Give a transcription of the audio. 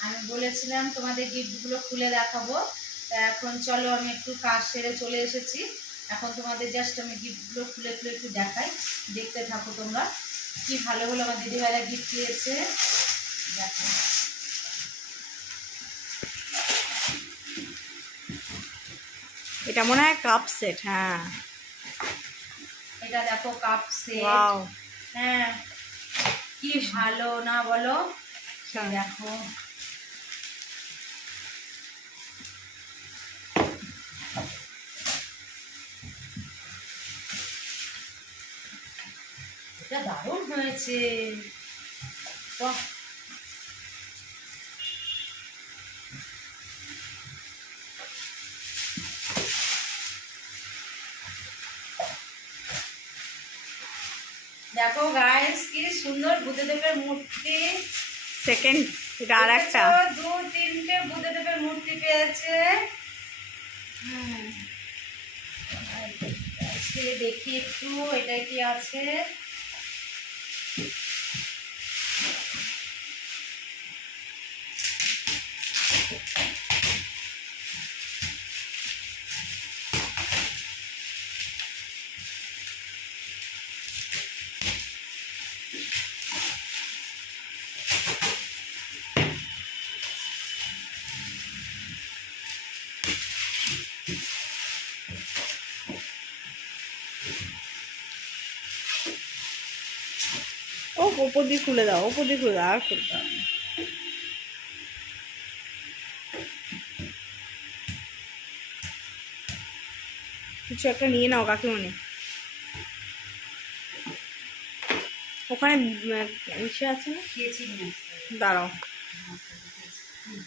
আমি বলেছিলাম তোমাদের গিফটগুলো খুলে দেখাবো। তা এখন চলো আমি একটু কাজ সেরে চলে এসেছি। এখন তোমাদের জাস্ট আমি গিফটগুলো খুলে খুলে একটু দেখাই। দেখতে থাকো তোমরা। কি ভালো ভালো আমার দিদিভাইরা গিফট দিয়েছে। দেখো। এটা মনে হয় কাপ সেট হ্যাঁ। এটা দেখো কাপ সেট হ্যাঁ। কি ভালো না বলো? দেখো। এটা দারুণ হয়েছে। বাহ। দেখো গাইস কি সুন্দর বুদ্ধদেবের মূর্তি। সেকেন্ড এটা আর একটা। দু তিনটে বুদ্ধদেবের মূর্তি পেয়েছে। আজকে দেখি একটু এটা কি আছে? Thank you. ও ওপর দিয়ে খুলে দাও ওপর দিয়ে খুলে দাও আর খুলে দাও। কিছু একটা নিয়ে নাও কাকিমণি ওখানে উম, ইসে আছে না দাঁড়াও হুম।